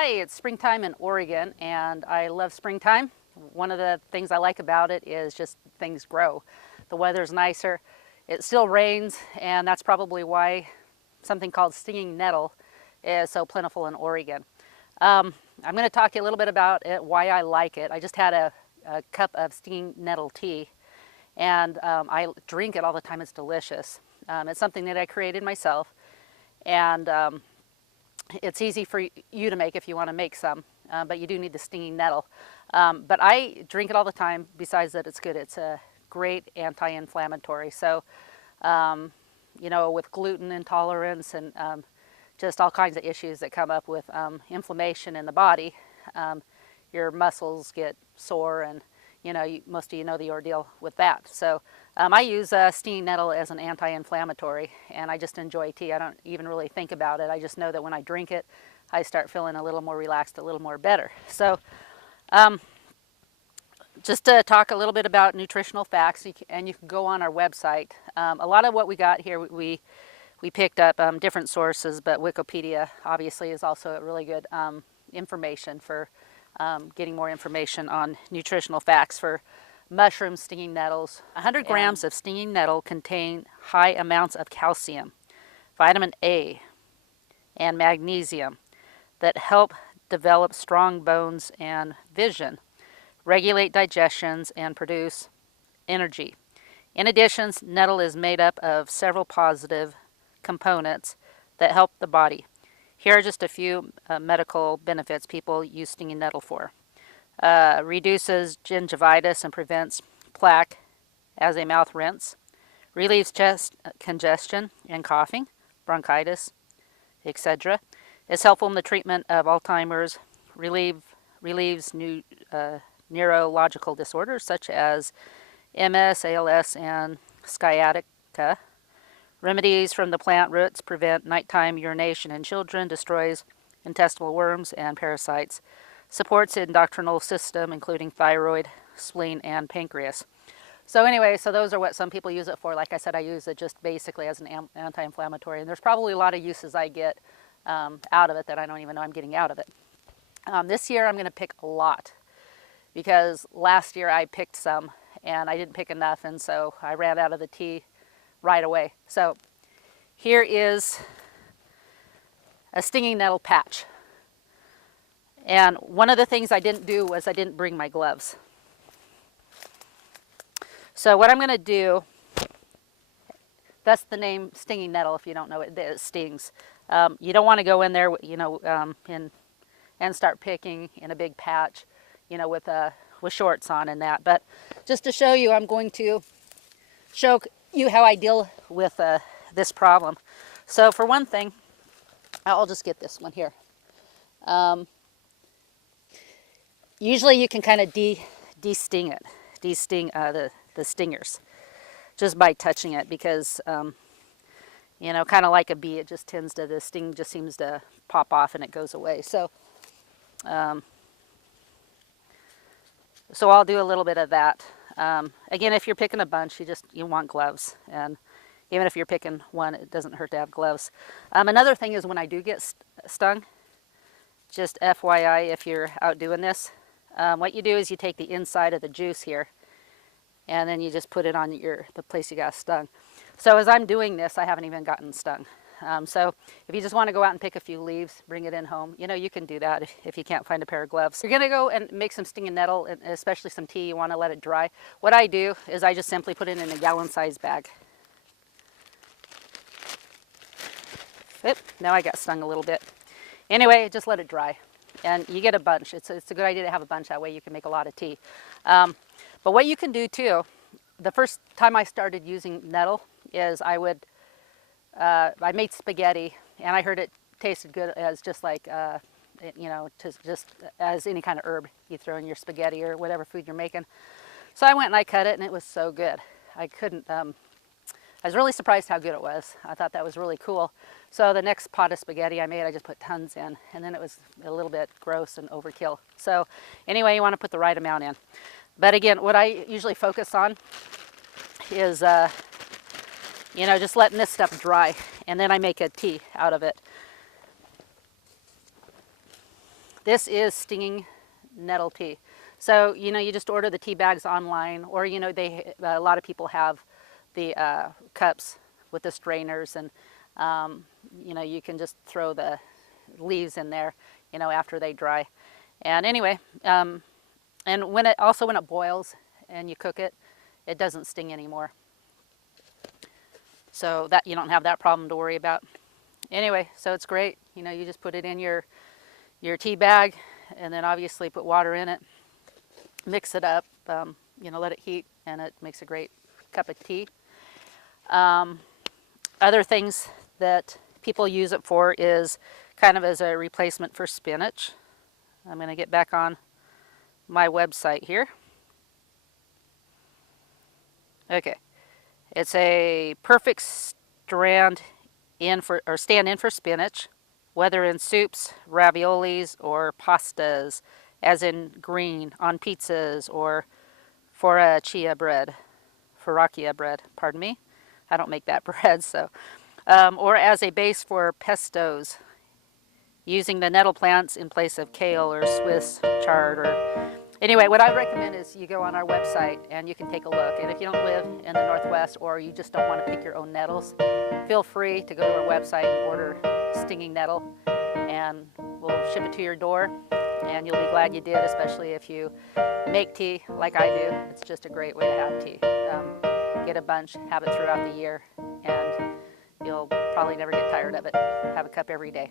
Hi, it's springtime in Oregon, and I love springtime. One of the things I like about it is just things grow. The weather's nicer. It still rains, and that's probably why something called stinging nettle is so plentiful in Oregon. I'm going to talk to you a little bit about it, why I like it. I just had a cup of stinging nettle tea, and I drink it all the time. It's delicious. It's something that I created myself, and it's easy for you to make if you want to make some, but you do need the stinging nettle. But I drink it all the time. Besides that, it's good. It's a great anti-inflammatory. So, with gluten intolerance and just all kinds of issues that come up with inflammation in the body, your muscles get sore, and most of you know the ordeal with that. So I use stinging nettle as an anti-inflammatory, and I just enjoy tea. I don't even really think about it. I just know that when I drink it, I start feeling a little more relaxed, a little more better. So just to talk a little bit about nutritional facts, and you can go on our website. A lot of what we got here, we picked up different sources, but Wikipedia obviously is also a really good information for getting more information on nutritional facts for mushrooms, stinging nettles. 100 grams of stinging nettle contain high amounts of calcium, vitamin A, and magnesium that help develop strong bones and vision, regulate digestions, and produce energy. In addition, nettle is made up of several positive components that help the body. Here are just a few medical benefits people use stinging nettle for. Reduces gingivitis and prevents plaque as a mouth rinse. Relieves chest congestion and coughing, bronchitis, etc. Is helpful in the treatment of Alzheimer's. Relieves neurological disorders such as MS, ALS, and sciatica. Remedies from the plant roots prevent nighttime urination in children, destroys intestinal worms and parasites, supports the endocrine system, including thyroid, spleen, and pancreas. So anyway, so those are what some people use it for. Like I said, I use it just basically as an anti-inflammatory, and there's probably a lot of uses I get out of it that I don't even know I'm getting out of it. This year I'm going to pick a lot, because last year I picked some, and I didn't pick enough, and so I ran out of the tea right away. So here is a stinging nettle patch. And one of the things I didn't do was I didn't bring my gloves. So what I'm going to do, that's the name stinging nettle. If you don't know it, it stings. You don't want to go in there, and start picking in a big patch, with shorts on and that. But just to show you, I'm going to show you how I deal with this problem. So for one thing, I'll just get this one here. Usually you can kind of de-sting it, the stingers, just by touching it, because kind of like a bee, it just tends to, the sting just seems to pop off and it goes away. So I'll do a little bit of that. Again, if you're picking a bunch, you want gloves, and even if you're picking one, it doesn't hurt to have gloves. Another thing is when I do get stung, just FYI, if you're out doing this, what you do is you take the inside of the juice here, and then you just put it on the place you got stung. So as I'm doing this, I haven't even gotten stung. So if you just want to go out and pick a few leaves, bring it in home, you can do that if you can't find a pair of gloves. You're going to go and make some stinging nettle, and especially some tea. You want to let it dry. What I do is I just simply put it in a gallon-sized bag. Oop, now I got stung a little bit. Anyway, just let it dry, and you get a bunch. It's a good idea to have a bunch. That way you can make a lot of tea. But what you can do too, the first time I started using nettle is I made spaghetti, and I heard it tasted good as just like, just as any kind of herb you throw in your spaghetti or whatever food you're making. So I went and I cut it, and it was so good. I was really surprised how good it was. I thought that was really cool. So the next pot of spaghetti I made, I just put tons in, and then it was a little bit gross and overkill. So anyway, you want to put the right amount in. But again, what I usually focus on is just letting this stuff dry, and then I make a tea out of it. This is stinging nettle tea. So, you know, you just order the tea bags online, or, you know, a lot of people have the cups with the strainers, and, you know, you can just throw the leaves in there, you know, after they dry. And anyway, and when it boils and you cook it, it doesn't sting anymore. So that you don't have that problem to worry about. Anyway, so it's great. You know, you just put it in your tea bag, and then obviously put water in it, mix it up, you know, let it heat, and it makes a great cup of tea. Other things that people use it for is kind of as a replacement for spinach. I'm going to get back on my website here. Okay, it's a perfect stand in for spinach, whether in soups, raviolis, or pastas, as in green, on pizzas, or focaccia bread, pardon me. I don't make that bread, so. Or as a base for pestos, using the nettle plants in place of kale or Swiss chard. Or anyway, what I recommend is you go on our website and you can take a look. And if you don't live in the Northwest, or you just don't want to pick your own nettles, feel free to go to our website and order stinging nettle, and we'll ship it to your door, and you'll be glad you did, especially if you make tea like I do. It's just a great way to have tea. Get a bunch, have it throughout the year, and you'll probably never get tired of it. Have a cup every day.